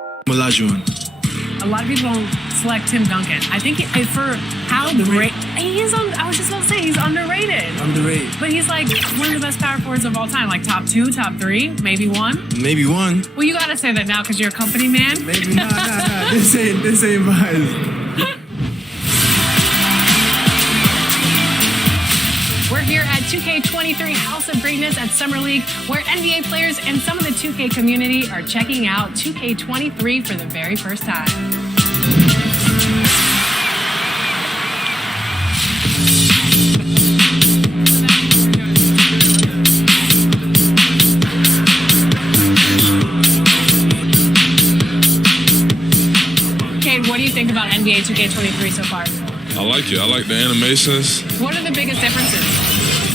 Olajuwon. A lot of people don't select Tim Duncan. I think for how great he is, I was just about to say he's underrated. Underrated. But he's like one of the best power forwards of all time. Like top 2, top 3, maybe 1. Maybe 1. Well, you gotta say that now because you're a company man. Maybe nah. This ain't mine. We're here at 2K23 House of Greatness at Summer League, where NBA players and some of the 2K community are checking out 2K23 for the very first time. Cade, what do you think about NBA 2K23 so far? I like it. I like the animations. What are the biggest differences?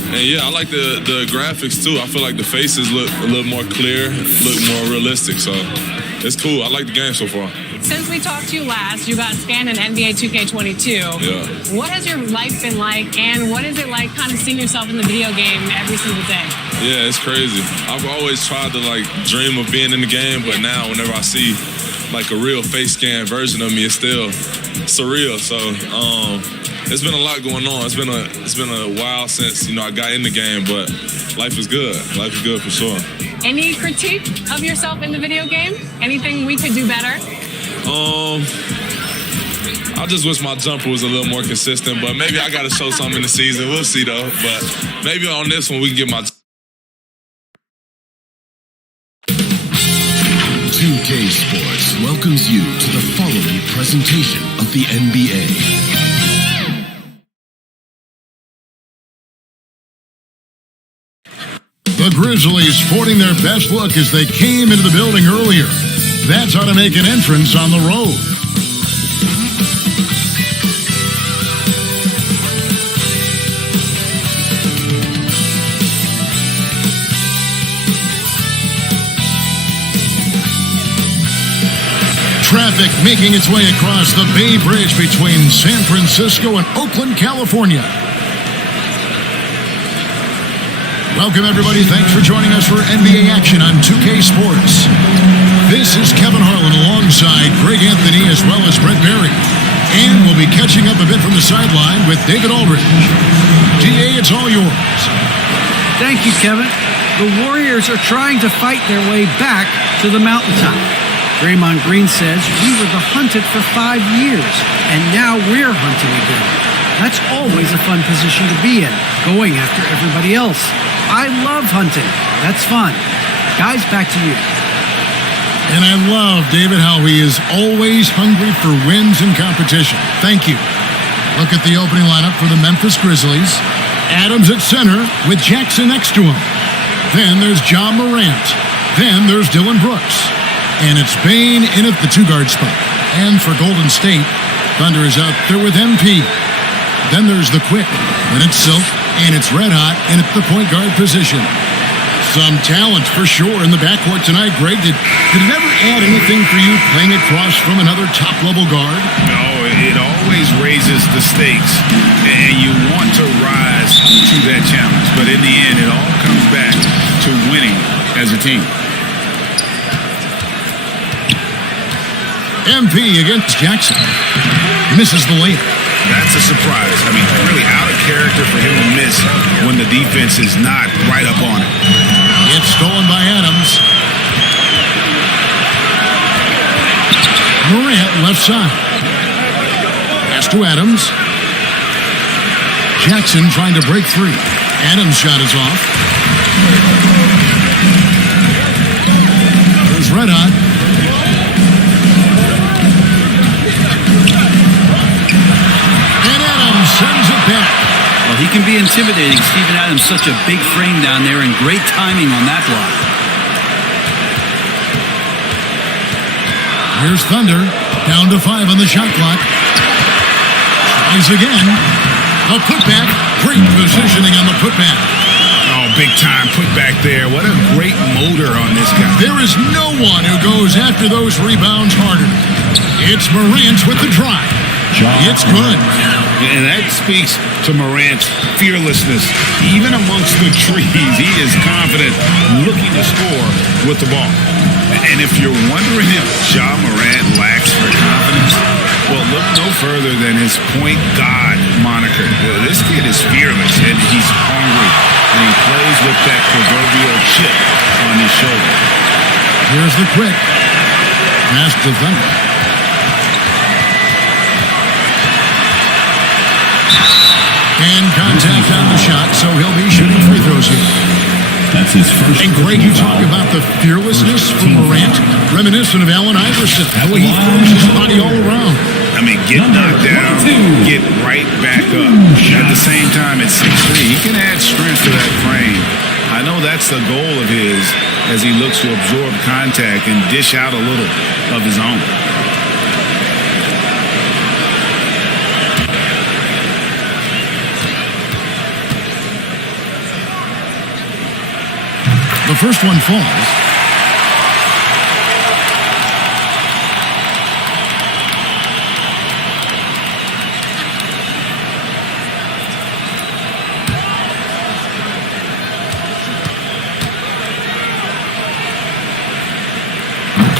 And yeah, I like the graphics too. I feel like the faces look a little more clear, look more realistic. So it's cool. I like the game so far. Since we talked to you last, you got scanned in NBA 2K22. Yeah. What has your life been like, and what is it like kind of seeing yourself in the video game every single day? Yeah, it's crazy. I've always tried to like dream of being in the game, but now whenever I see like a real face scan version of me, it's still surreal. So it's been a lot going on. It's been a while since I got in the game, but life is good. Life is good for sure. Any critique of yourself in the video game? Anything we could do better? I just wish my jumper was a little more consistent, but maybe I got to show something in the season. We'll see though. But maybe on this one we can get my 2K Sports welcomes you to the following presentation of the NBA. The Grizzlies sporting their best look as they came into the building earlier. That's how to make an entrance on the road. Traffic making its way across the Bay Bridge between San Francisco and Oakland, California. Welcome, everybody. Thanks for joining us for NBA action on 2K Sports. This is Kevin Harlan alongside Greg Anthony as well as Brett Berry. And we'll be catching up a bit from the sideline with David Aldridge. DA, it's all yours. Thank you, Kevin. The Warriors are trying to fight their way back to the mountaintop. Draymond Green says we were the hunted for 5 years, and now we're hunting again. That's always a fun position to be in, going after everybody else. I love hunting. That's fun. Guys, back to you. And I love David how he is always hungry for wins and competition. Thank you. Look at the opening lineup for the Memphis Grizzlies. Adams at center with Jackson next to him. Then there's John Morant. Then there's Dylan Brooks. And it's Bane in at the two-guard spot. And for Golden State, Thunder is out there with MP. Then there's the quick, when it's Silk, and it's red hot, and at the point guard position. Some talent for sure in the backcourt tonight, Greg. Did it ever add anything for you playing across from another top-level guard? No, it always raises the stakes, and you want to rise to that challenge. But in the end, it all comes back to winning as a team. MP against Jackson. Misses the layup. That's a surprise. I mean, really out of character for him to miss when the defense is not right up on it. It's stolen by Adams. Morant left side. Pass to Adams. Jackson trying to break free. Adams' shot is off. There's red hot. Sends it back. Well, he can be intimidating. Steven Adams, such a big frame down there, and great timing on that block. Here's Thunder, down to 5 on the shot clock. Tries again. A putback. Great positioning on the putback. Oh, big time putback there. What a great motor on this guy. There is no one who goes after those rebounds harder. It's Morant with the drive. It's good. And that speaks to Morant's fearlessness. Even amongst the trees, he is confident, looking to score with the ball. And if you're wondering if Ja Morant lacks for confidence, well, look no further than his point guard moniker. This kid is fearless, and he's hungry, and he plays with that proverbial chip on his shoulder. Here's the quick pass to Thunder. And contact on the shot, so he'll be shooting free throws here. That's his first. And Greg, you talk about the fearlessness from Morant, reminiscent of Allen Iverson. That way he throws his body all around. I mean, get knocked down, get right back up. At the same time, at 6'3", he can add strength to that frame. I know that's the goal of his as he looks to absorb contact and dish out a little of his own. The first one falls.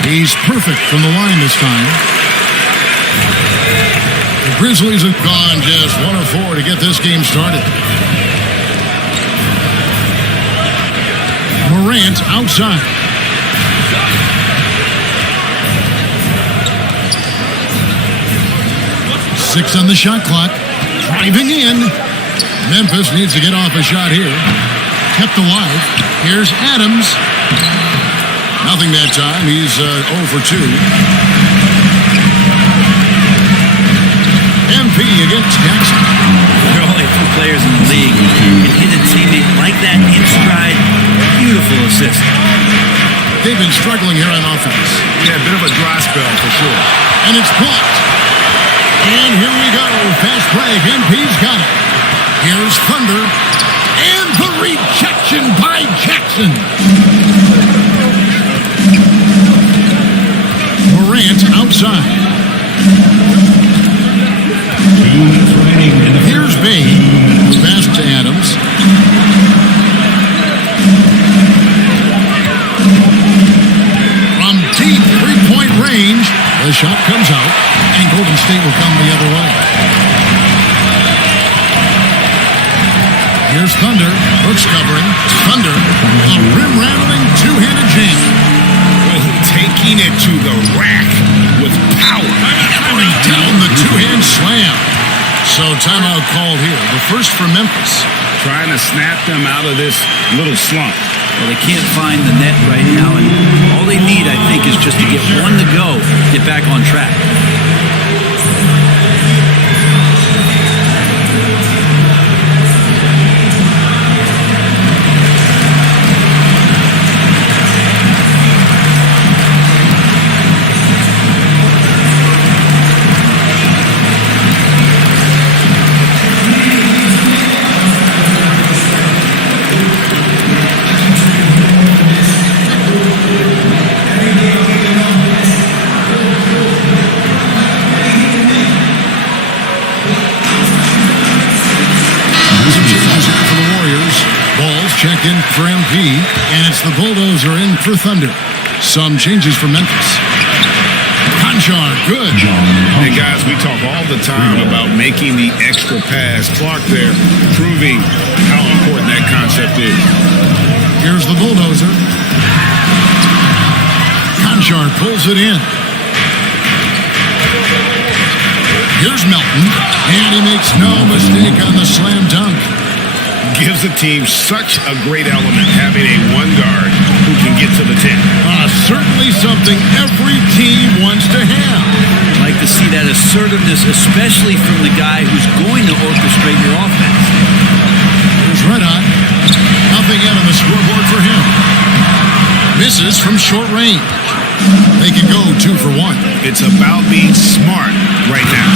He's perfect from the line this time. The Grizzlies have gone just 1 of 4 to get this game started. Morant outside. Six on the shot clock. Driving in. Memphis needs to get off a shot here. Kept alive. Here's Adams. Nothing that time. He's 0 for 2. MP against Jackson. There are only 2 players in the league who can hit a teammate like that in stride. Beautiful assist. They've been struggling here on offense. Yeah, a bit of a dry spell for sure. And it's blocked. And here we go. Fast break. MP's got it. Here's Thunder. And the rejection by Jackson. Morant outside. Here's Bay. Pass to Adams. From deep three-point range, the shot comes out, and Golden State will come the other way. Here's Thunder. Brooks covering. Thunder. A rim-rattling two-handed jam. Taking it to the rack with power. Hammering down the two-hand slam. So timeout called here. The first for Memphis. Trying to snap them out of this little slump. Well, they can't find the net right now, and all they need, I think, is just to get one to go, get back on track. Checked in for MP, and it's the Bulldozer in for Thunder. Some changes for Memphis. Conchar, good. Hey, guys, we talk all the time about making the extra pass. Clark there proving how important that concept is. Here's the Bulldozer. Conchar pulls it in. Here's Melton, and he makes no mistake on the slam dunk. Gives the team such a great element having a one guard who can get to the 10. Certainly something every team wants to have. I'd like to see that assertiveness, especially from the guy who's going to orchestrate your offense. Here's Red Hot. Nothing yet on the scoreboard for him. Misses from short range. They can go 2 for 1. It's about being smart right now.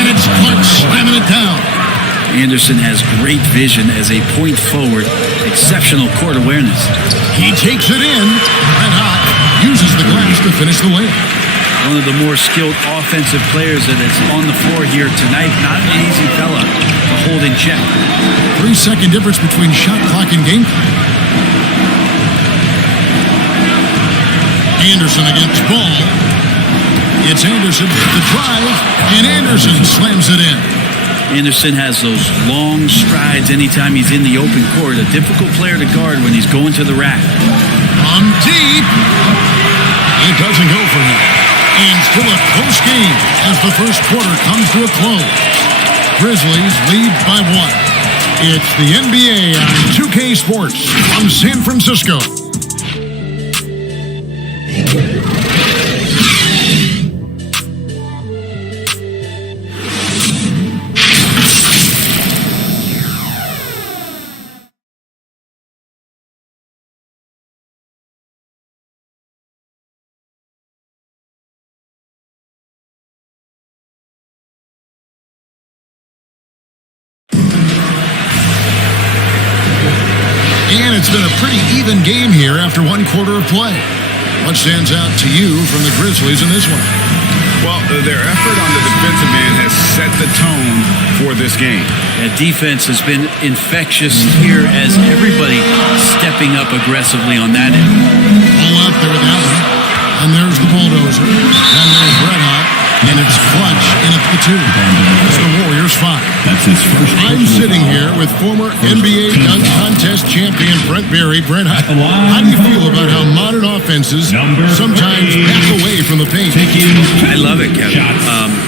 And it's Clark slamming it down. Anderson has great vision as a point forward, exceptional court awareness. He takes it in. Red Hot uses the glass to finish the layup. one of the more skilled offensive players that is on the floor here tonight. Not an easy fella to hold in check. 3-second difference between shot clock and game clock. Anderson against Ball. It's Anderson with the drive, and Anderson slams it in. Anderson has those long strides anytime he's in the open court. A difficult player to guard when he's going to the rack. From deep. It doesn't go for him. And still a close game as the first quarter comes to a close. Grizzlies lead by 1. It's the NBA on 2K Sports from San Francisco. And it's been a pretty even game here after one quarter of play. What stands out to you from the Grizzlies in this one? Well, their effort on the defensive end has set the tone for this game. That defense has been infectious here as everybody stepping up aggressively on that end. All out there with Allen. And there's the bulldozer. And there's Red Hot. And it's clutch in at the 2. It's the Warriors 5. That's his first. I'm sitting here with former NBA dunk contest champion Brent Berry. Brent, how do you feel about how modern offenses sometimes back away from the paint? I love it, Kevin.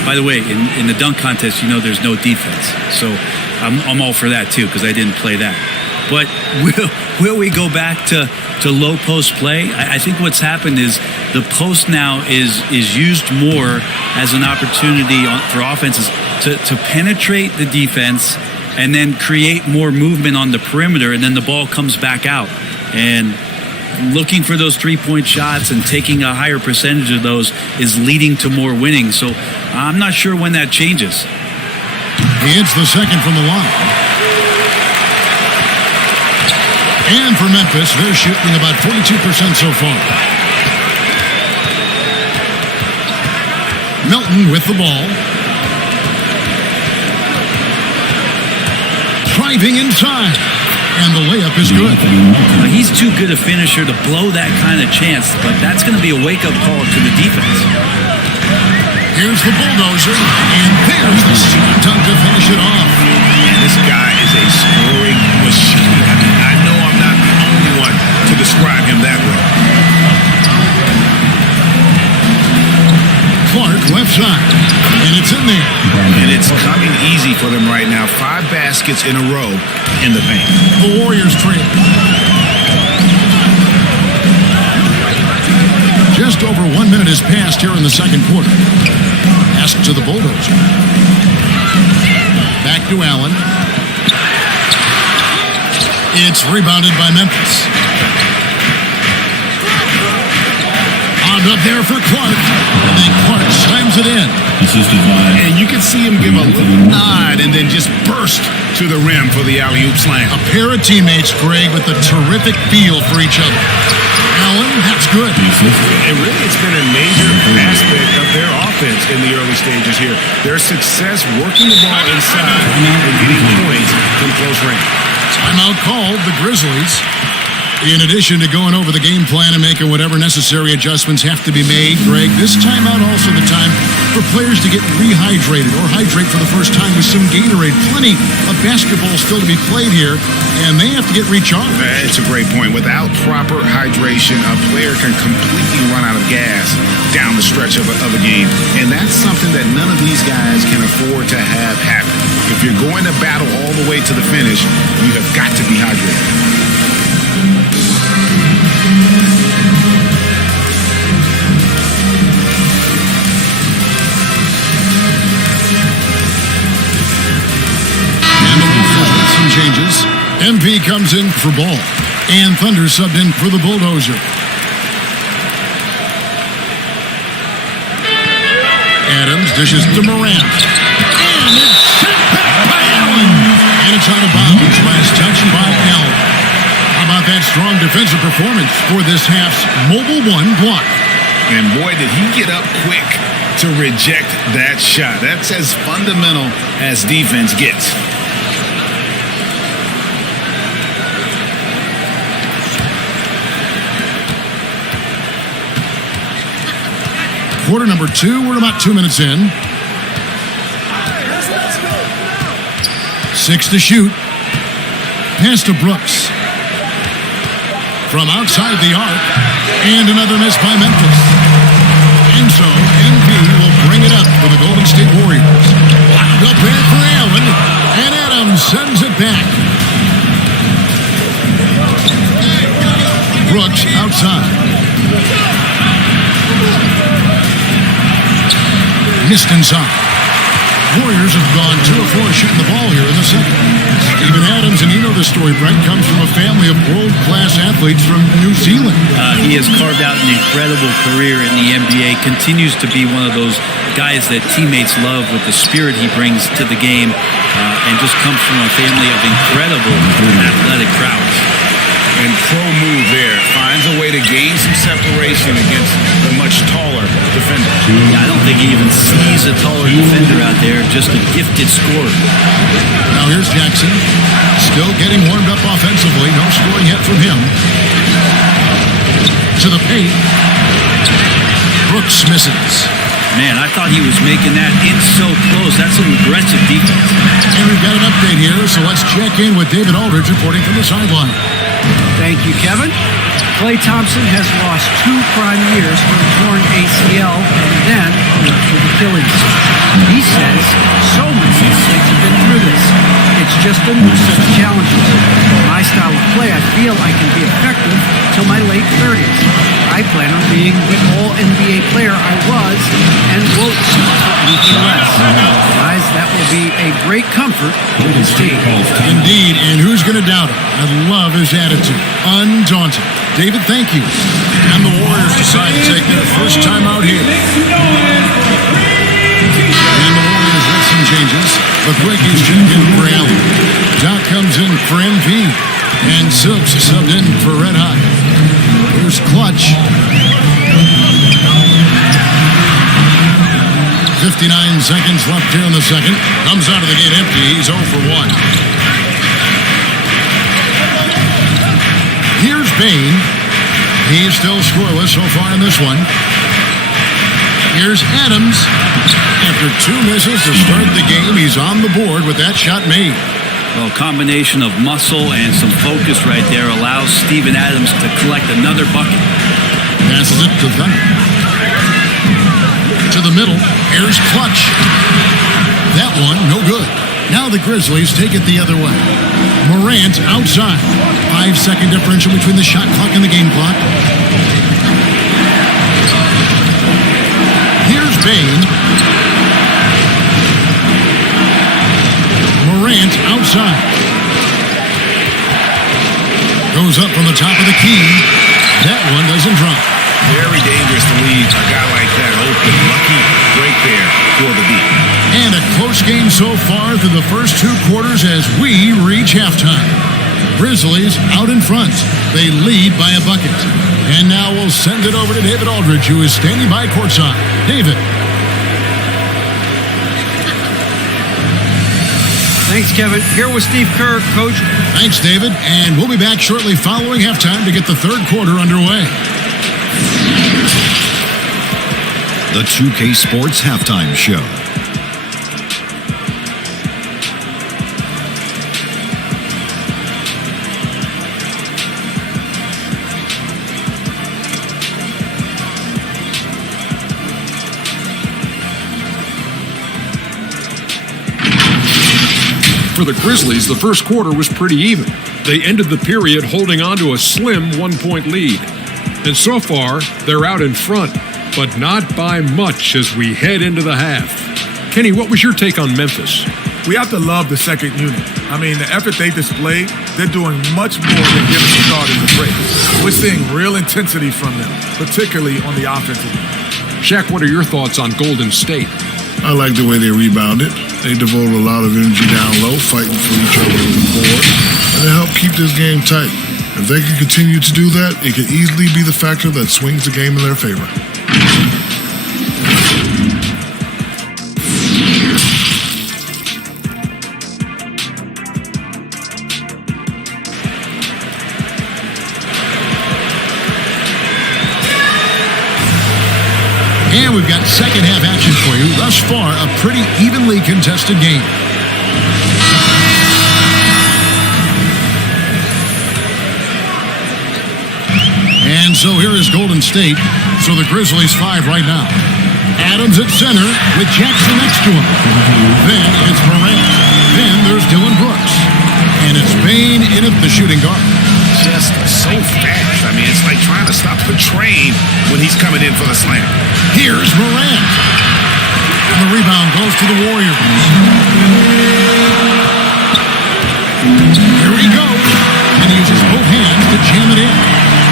By the way, in the dunk contest, you know there's no defense. So I'm all for that, too, because I didn't play that. But will we go back to low post play? I think what's happened is the post now is used more as an opportunity for offenses to penetrate the defense and then create more movement on the perimeter, and then the ball comes back out. And looking for those three-point shots and taking a higher percentage of those is leading to more winning. So I'm not sure when that changes. He hits the second from the line. And for Memphis, they're shooting about 42% so far. Milton with the ball. Driving inside. And the layup is good. He's too good a finisher to blow that kind of chance, but that's going to be a wake-up call to the defense. Here's the bulldozer. And there's the slam dunk to finish it off. And this guy is a scoring machine. I know I'm not the only one to describe him that way. Clark left side. And it's in there. And it's coming easy for them right now. 5 baskets in a row in the paint. The Warriors trail. Just over 1 minute has passed here in the second quarter. Pass to the bulldozer. Back to Allen. It's rebounded by Memphis. On up there for Clark. And then Clark slams it in. And you can see him give a little nod and then just burst to the rim for the alley-oop slam. A pair of teammates, Greg, with a terrific feel for each other. Allen, that's good. And really, it's been a major aspect of their offense in the early stages here. Their success working the ball inside and getting points from close range. Timeout called, the Grizzlies. In addition to going over the game plan and making whatever necessary adjustments have to be made, Greg, this timeout also the time for players to get rehydrated or hydrate for the first time with some Gatorade. Plenty of basketball still to be played here, and they have to get recharged. It's a great point. Without proper hydration, a player can completely run out of gas down the stretch of a game. And that's something that none of these guys can afford to have happen. If you're going to battle all the way to the finish, you have got to be hydrated. Changes. MP comes in for Ball. And Thunder subbed in for the bulldozer. Adams dishes to Morant. And it's sent back by Allen. And it's out of bounds. Last touch by Allen. How about that strong defensive performance for this half's Mobile 1 block? And boy, did he get up quick to reject that shot. That's as fundamental as defense gets. Quarter number 2, we're about 2 minutes in. 6 to shoot. Pass to Brooks. From outside the arc. And another miss by Memphis. And so, MV will bring it up for the Golden State Warriors. Wound up here for Allen. And Adams sends it back. Brooks outside. Missed inside. Warriors have gone 2 of 4 shooting the ball here in the second. Steven Adams, and you know the story, Brent, comes from a family of world-class athletes from New Zealand. He has carved out an incredible career in the NBA, continues to be one of those guys that teammates love with the spirit he brings to the game, and just comes from a family of incredible athletic prowess. And pro move there. Finds a way to gain some separation against the much taller defender. Yeah, I don't think he even sees a taller defender out there, just a gifted scorer. Now here's Jackson. Still getting warmed up offensively. No scoring yet from him. To the paint. Brooks misses. Man, I thought he was making that in so close. That's some aggressive defense. And we've got an update here, so let's check in with David Aldridge reporting from the sideline. Thank you, Kevin. Klay Thompson has lost 2 prime years from a torn ACL and then a ruptured Achilles. He says so many athletes have been through this. It's just a new set of challenges. My style of play, I feel I can be effective till my late 30s. I plan on being the all-NBA player I was and won't settle for anything less. Guys, that will be a great comfort to his team. Indeed, and who's going to doubt it? I love his attitude. Undaunted. David, thank you. And the Warriors decide to take their first time out here. And the Warriors with some changes. McQuickie's checked in for Allen. Doc comes in for MV. And Silks subbed in for Red Hot. Here's Clutch. 59 seconds left here in the second. Comes out of the gate empty. He's 0 for 1. Here's Bain. He's still scoreless so far in this one. Here's Adams. After 2 misses to start the game, he's on the board with that shot made. Well, a combination of muscle and some focus right there allows Steven Adams to collect another bucket. Passes it to Thunder. To the middle. Here's Clutch. That one, no good. Now the Grizzlies take it the other way. Morant outside. 5-second differential between the shot clock and the game clock. Here's Bain. Morant outside. Goes up from the top of the key. That one doesn't drop. Very dangerous to leave a guy like that open. Lucky break there for the beat. And a close game so far through the first 2 quarters as we reach halftime. Grizzlies out in front. They lead by a bucket. And now we'll send it over to David Aldridge, who is standing by courtside. David. Thanks, Kevin. Here with Steve Kerr, Coach. Thanks, David. And we'll be back shortly following halftime to get the third quarter underway. The 2K Sports Halftime Show. For the Grizzlies, the first quarter was pretty even. They ended the period holding on to a slim 1-point lead. And so far, they're out in front, but not by much as we head into the half. Kenny, what was your take on Memphis? We have to love the second unit. I mean, the effort they displayed, they're doing much more than giving the starters a break. We're seeing real intensity from them, particularly on the offensive end. Shaq, what are your thoughts on Golden State? I like the way they rebounded. They devoted a lot of energy down low, fighting for each other on the board, and they helped keep this game tight. If they can continue to do that, it could easily be the factor that swings the game in their favor. And we've got second half action for you. Thus far, a pretty evenly contested game. And so here is Golden State. So the Grizzlies 5 right now. Adams at center with Jackson next to him. Then it's Morant. Then there's Dylan Brooks. And it's Bain in at the shooting guard. Just so fast. I mean, it's like trying to stop the train when he's coming in for the slam. Here's Morant. And the rebound goes to the Warriors. Here he goes. And he uses both hands to jam it in.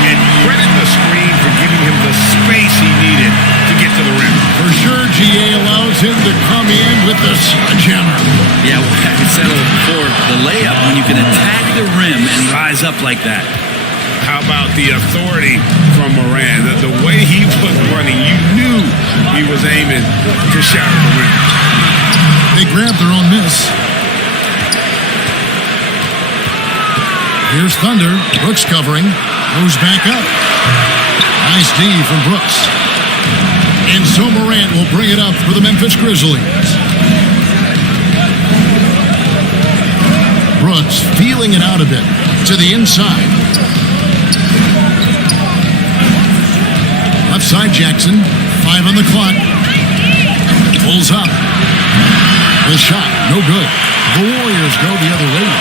And credit the screen for giving him the space he needed to get to the rim. For sure, GA allows him to come in with the sledgehammer. Yeah, well, I said it before, the layup, when you can attack the rim and rise up like that. How about the authority from Moran? The way he was running, you knew he was aiming to shatter the rim. They grabbed their own miss. Here's Thunder. Brooks covering. Moves back up. Nice D from Brooks. And so Morant will bring it up for the Memphis Grizzlies. Brooks feeling it out a bit to the inside. Left side Jackson. 5 on the clock. Pulls up. The shot, no good. The Warriors go the other way.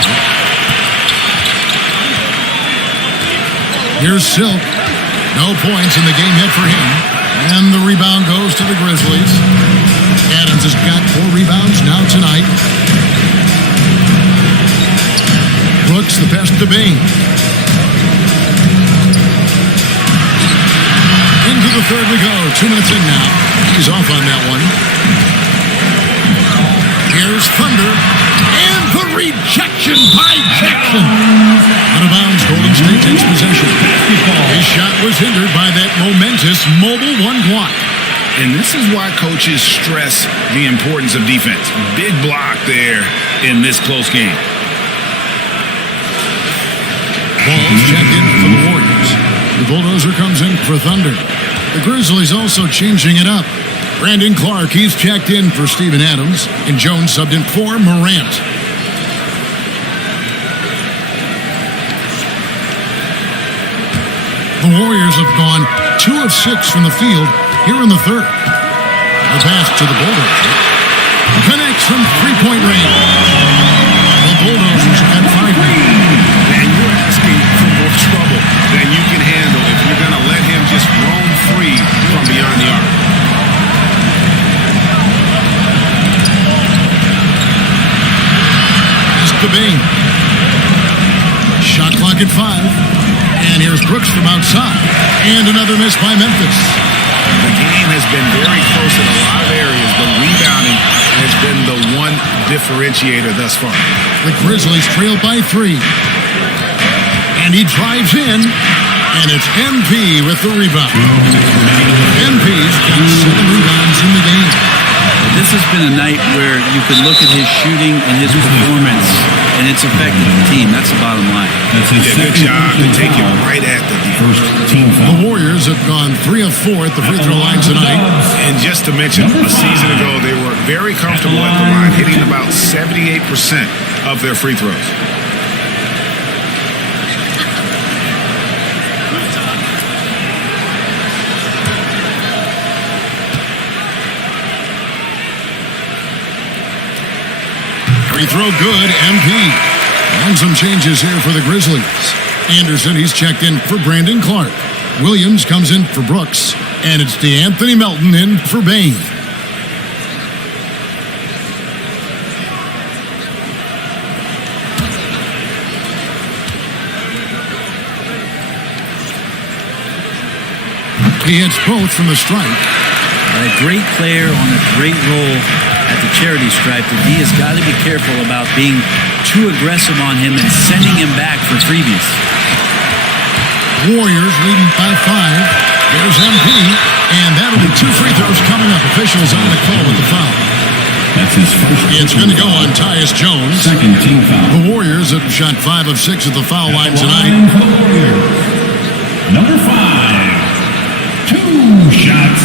Here's Silk. No points in the game yet for him. And the rebound goes to the Grizzlies. Adams has got 4 rebounds now tonight. Brooks, the pass to Bain. Into the third we go. 2 minutes in now. He's off on that one. Here's Thunder. And the rejection by Jackson. Out of bounds, Golden State takes possession. His shot was hindered by that momentous mobile 1 block. And this is why coaches stress the importance of defense. Big block there in this close game. Ball's checked in for the Warriors. The bulldozer comes in for Thunder. The Grizzlies also changing it up. Brandon Clark, he's checked in for Steven Adams. And Jones subbed in for Morant. The Warriors have gone 2 of 6 from the field here in the third. The pass to the Bulldozer. Connects from 3-point range. The Bulldozers at 5 now. And you're asking for more trouble than you can handle if you're going to let him just roam free from beyond the arc. Pass to Bain. Shot clock at 5. And here's Brooks from outside. And another miss by Memphis. The game has been very close in a lot of areas. The rebounding has been the one differentiator thus far. The Grizzlies trail by 3. And he drives in. And it's MP with the rebound. MP's got 7 rebounds in the game. This has been a night where you can look at his shooting and his performance, and it's affected the team. That's the bottom line. Good job to take it right at the first team foul. The Warriors have gone 3 of 4 at the free throw line tonight. And just to mention, a season ago, they were very comfortable at the line, hitting about 78% of their free throws. Free throw good, MP. And some changes here for the Grizzlies. Anderson, he's checked in for Brandon Clark. Williams comes in for Brooks. And it's DeAnthony Melton in for Bain. He hits both from the strike. A great player on a great role at the charity stripe. The D has got to be careful about being too aggressive on him and sending him back for freebies. Warriors leading by 5. Here's MP, and that'll be 2 free throws coming up. Officials on the call with the foul. That's his first. It's going to go on Tyus Jones. Second team foul. The Warriors have shot 5 of 6 at the foul line tonight. For the Warriors. Number 5. 2 shots.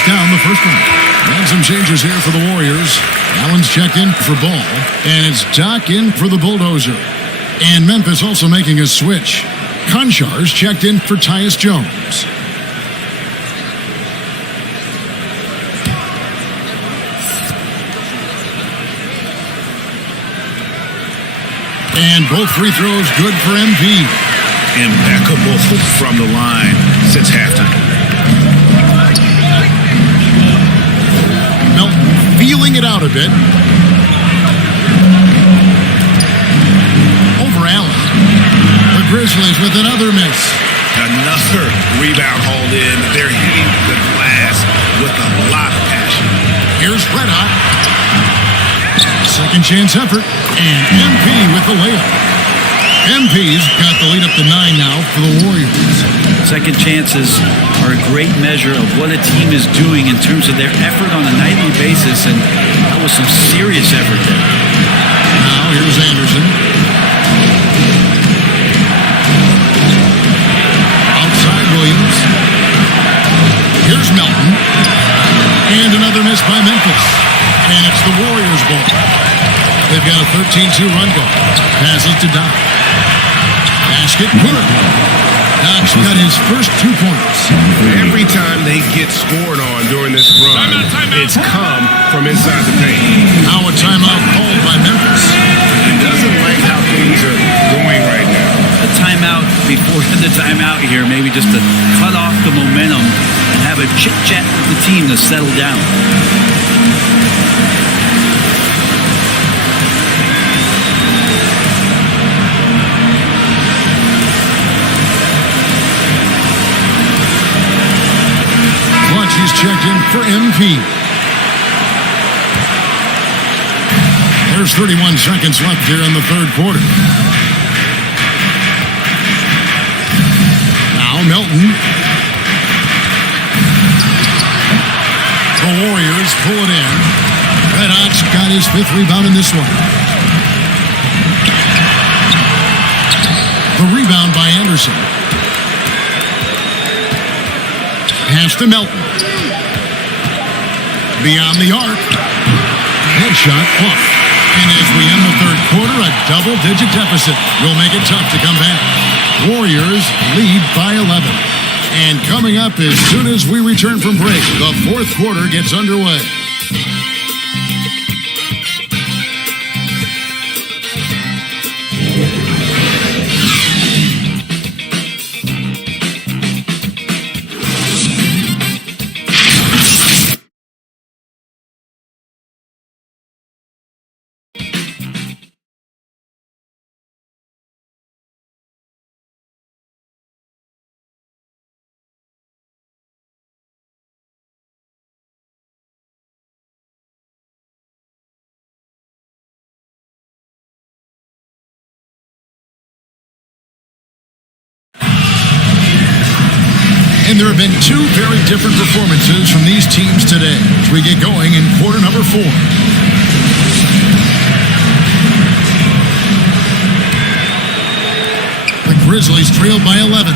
knocks down the first one. And some changes here for the Warriors. Allen's checked in for Ball, and it's Doc in for the Bulldozer. And Memphis also making a switch. Konchar's checked in for Tyus Jones. And both free throws good for MP. Impeccable from the line since halftime. Melton feeling it out a bit. Over Allen. The Grizzlies with another miss. Another rebound hauled in. They're hitting the glass with a lot of passion. Here's Red Hot. Second chance effort. And MP with the layup. MP's got the lead up to 9 now for the Warriors. Second chances are a great measure of what a team is doing in terms of their effort on a nightly basis, and that was some serious effort there. Now here's Anderson. Outside Williams. Here's Melton. And another miss by Memphis. And it's the Warriors' ball. They've got a 13-2 run goal. Passes to Doc. Basket good. Doc's got his first 2 points. Every time they get scored on during this run, it's come from inside the paint. Now a timeout called by Memphis. He doesn't like how things are going right now. A timeout before the timeout here, maybe just to cut off the momentum and have a chit-chat with the team to settle down. He's checked in for MP. There's 31 seconds left here in the third quarter. Now Melton. The Warriors pull it in. Red Hot's got his 5th rebound in this one. The rebound by Anderson. Pass to Melton. Beyond the arc. Headshot off. And as we end the third quarter, a double-digit deficit will make it tough to come back. Warriors lead by 11. And coming up as soon as we return from break, the fourth quarter gets underway. And there have been 2 very different performances from these teams today as we get going in quarter number 4. The Grizzlies trailed by 11.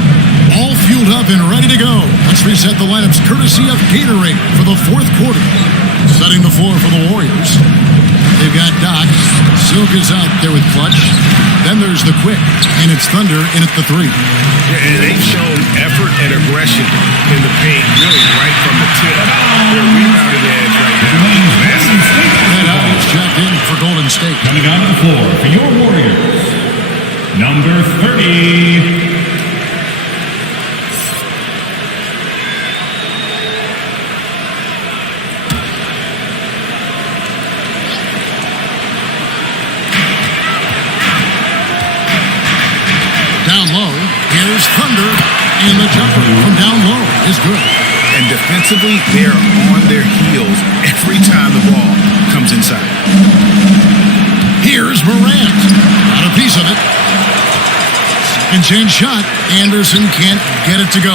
All fueled up and ready to go. Let's reset the lineups courtesy of Gatorade for the fourth quarter. Setting the floor for the Warriors. They've got Doc. Silk is out there with Clutch. Then there's the Quick, and it's Thunder in at the 3. Yeah, and they've shown effort and aggression in the paint, really right from the tip. They're rebounding edge right now. Red Hot is checked in for Golden State. Coming onto the floor for your Warriors, number 30. Here's Thunder, and the jumper from down low is good. And defensively, they're on their heels every time the ball comes inside. Here's Morant. Got a piece of it. Second chance shot. Anderson can't get it to go.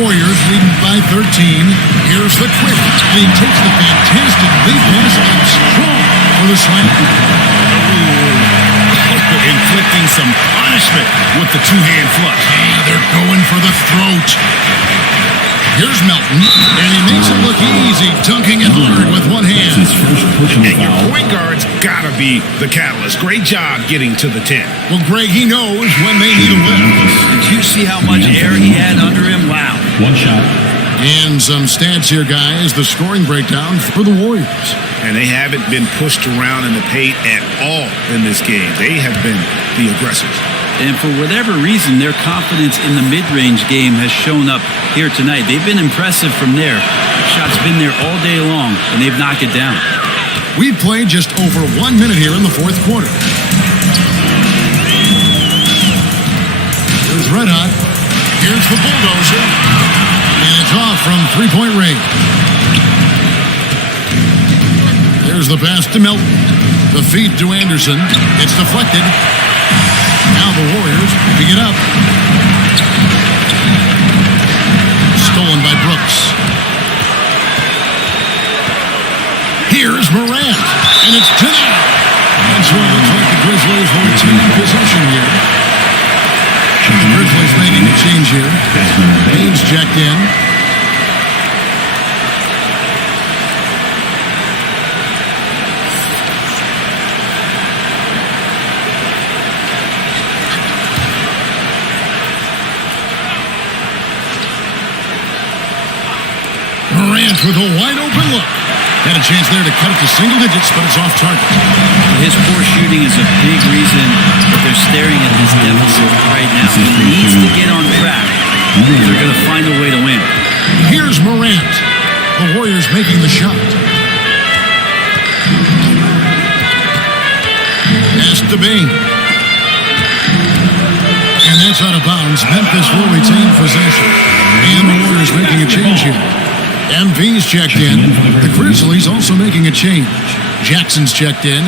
Warriors leading by 13. Here's the Quick. And he takes the fantastic lead pass and strong for the slam. Inflicting some punishment with the 2-hand flush. They're going for the throat. Here's Melton, and he makes it look easy, dunking it hard with one hand. And your point guard's got to be the catalyst. Great job getting to the 10. Well, Greg, he knows when they need a lift. Did you see how much air he had under him? Wow. One shot. And some stats here, guys. The scoring breakdown for the Warriors. And they haven't been pushed around in the paint at all in this game. They have been the aggressors. And for whatever reason, their confidence in the mid-range game has shown up here tonight. They've been impressive from there. Shot's been there all day long, and they've knocked it down. We've played just over 1 minute here in the fourth quarter. Here's Red Hot. Here's the bulldozer. And it's off from three-point range. There's the pass to Melton. The feed to Anderson. It's deflected. Now the Warriors picking it up. Stolen by Brooks. Here's Morant. And it's Tennant. And so it looks like the Grizzlies will take possession here. The Grizzlies making a change here. Baines checked in. Morant with a wide open look. Had a chance there to cut it to single digits, but it's off target. His poor shooting is a big reason that they're staring at this deficit right now. He needs to get on track if they're going to find a way to win. Here's Morant. The Warriors making the shot. Pass to Bain. And that's out of bounds. Memphis will retain possession. And the Warriors making a change here. MV's checked in. The Grizzlies also making a change. Jackson's checked in.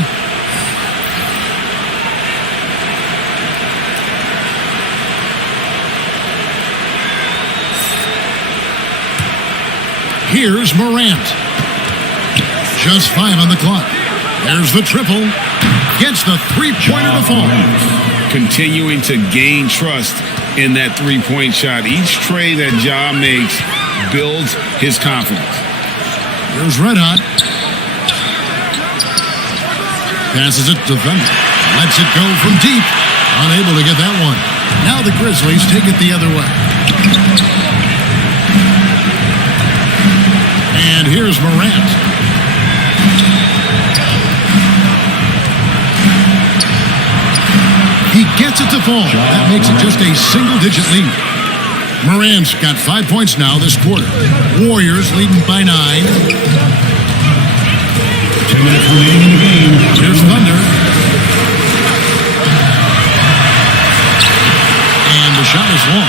Here's Morant. Just 5 on the clock. There's the triple. Gets the three-pointer to fall. Continuing to gain trust in that three-point shot. Each trade that Ja makes builds his confidence. Here's Red Hot. Passes it to Thunder. Lets it go from deep. Unable to get that one. Now the Grizzlies take it the other way. And here's Morant. He gets it to fall. That makes it just a single-digit lead. Morant's got 5 points now this quarter. Warriors leading by 9. 2 minutes remaining in the game. Here's Thunder. And the shot is long.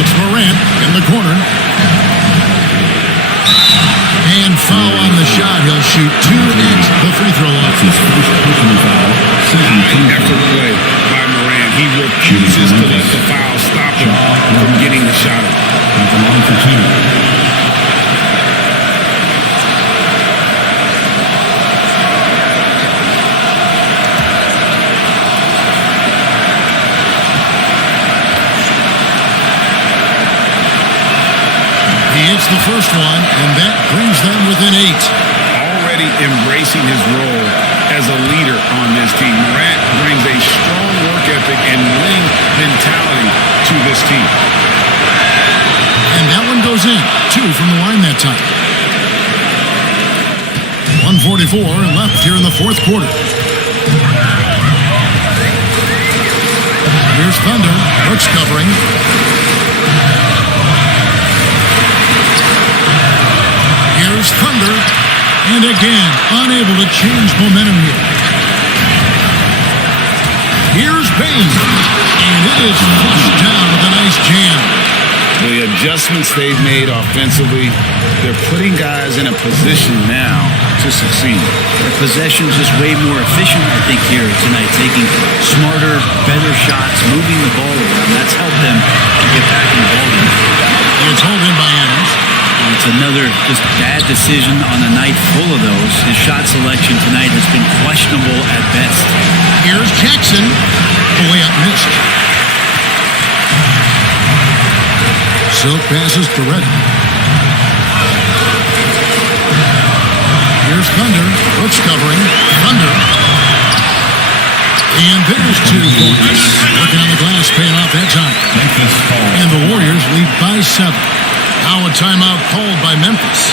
It's Morant in the corner. And foul on the shot. He'll shoot 2 at the free throw line. His first personal foul. Effort play by Morant. He refuses to let the foul stop him from getting the shot up. At the line for 2. He hits the first one, and that brings them within 8. Already embracing his role as a leader on this team. Morant brings a strong work ethic and winning mentality to this team. And that one goes in. 2 from the line that time. 1:44 left here in the fourth quarter. Here's Thunder. Brooks covering. Here's Thunder. And again, unable to change momentum here. Here's Bain. And it is flushed down with a nice jam. The adjustments they've made offensively, they're putting guys in a position now to succeed. Their possession's just way more efficient, I think, here tonight. Taking smarter, better shots, moving the ball around. That's helped them to get back in the ball game. It's hauled in by Adams. It's another just bad decision on a night full of those. His shot selection tonight has been questionable at best. Here's Jackson. The layup missed. Silk passes to Redden. Here's Thunder. Brooks covering. Thunder. And there's 2 points. Working on the glass, paying off that time. And the Warriors lead by 7. Now a timeout called by Memphis.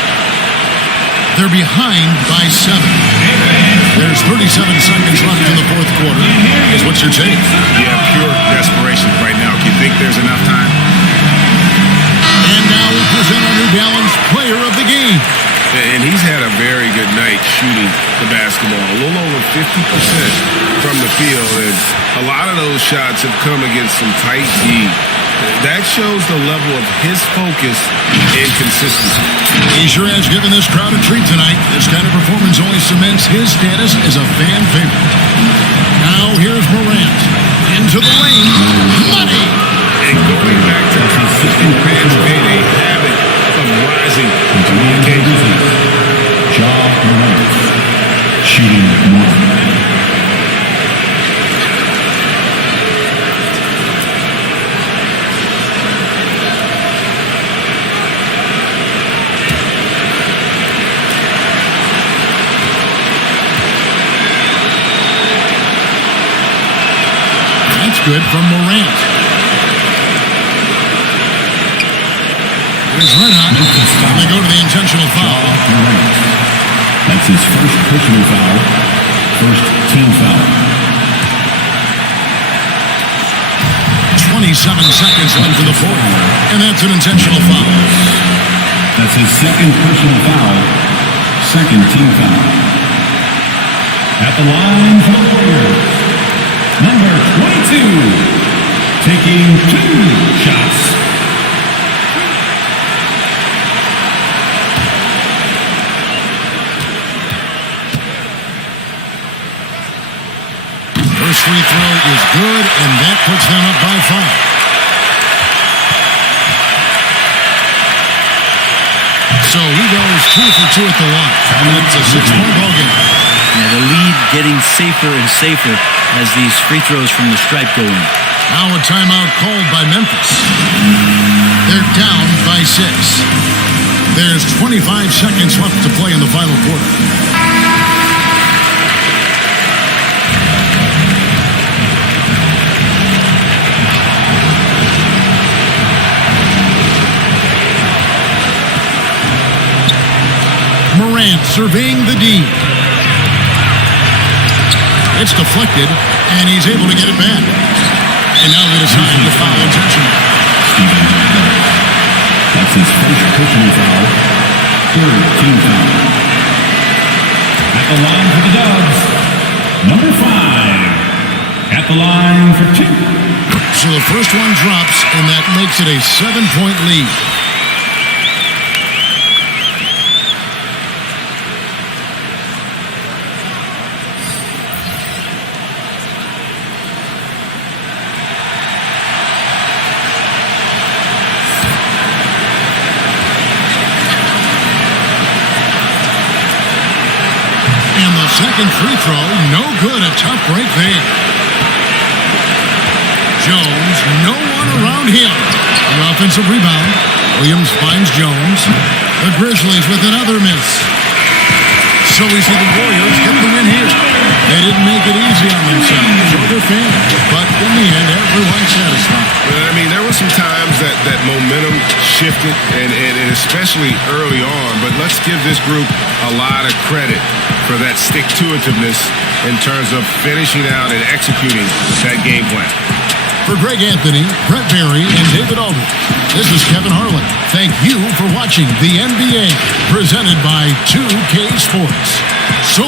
They're behind by 7. There's 37 seconds left in the fourth quarter. What's your take? Yeah, pure desperation right now. Do you think there's enough time? And now we present our New Balance player of the game. And he's had a very good night shooting the basketball. A little over 50% from the field. And a lot of those shots have come against some tight D. That shows the level of his focus and consistency. He sure has given this crowd a treat tonight. This kind of performance only cements his status as a fan favorite. Now here's Morant. Into the lane. Money! And going back to consistent fans made a habit of rising to the occasion. Morant, shooting 1. Good from Morant. Here's Redhot. And they go to the intentional foul. That's his first personal foul. First team foul. 27 seconds left in the fourth. And that's an intentional foul. That's his second personal foul. Second team foul. At the line for the Warriors. Number 22, taking 2 shots. First free throw is good, and that puts them up by 5. So he goes 2 for 2 at the line. And it's a 6-point ball game. Yeah, the lead getting safer and safer as these free throws from the stripe go in. Now a timeout called by Memphis. They're down by 6. There's 25 seconds left to play in the final quarter. Morant surveying the D. It's deflected, and he's able to get it back. And now they decide to foul intentionally. That's his first personal foul. Third team foul. At the line for the Dubs, number 5. At the line for 2. So the first one drops, and that makes it a 7-point lead. Second free throw, no good. A tough break there. Jones, no one around him. An offensive rebound. Williams finds Jones. The Grizzlies with another miss. So we see the Warriors get the win here. They didn't make it easy on themselves or their fans, but in the end, everyone's satisfied. I mean, there were some times that momentum shifted, and especially early on, but let's give this group a lot of credit for that stick-to-itiveness in terms of finishing out and executing that game plan. For Greg Anthony, Brett Berry, and David Aldridge, this is Kevin Harlan. Thank you for watching the NBA, presented by 2K Sports. So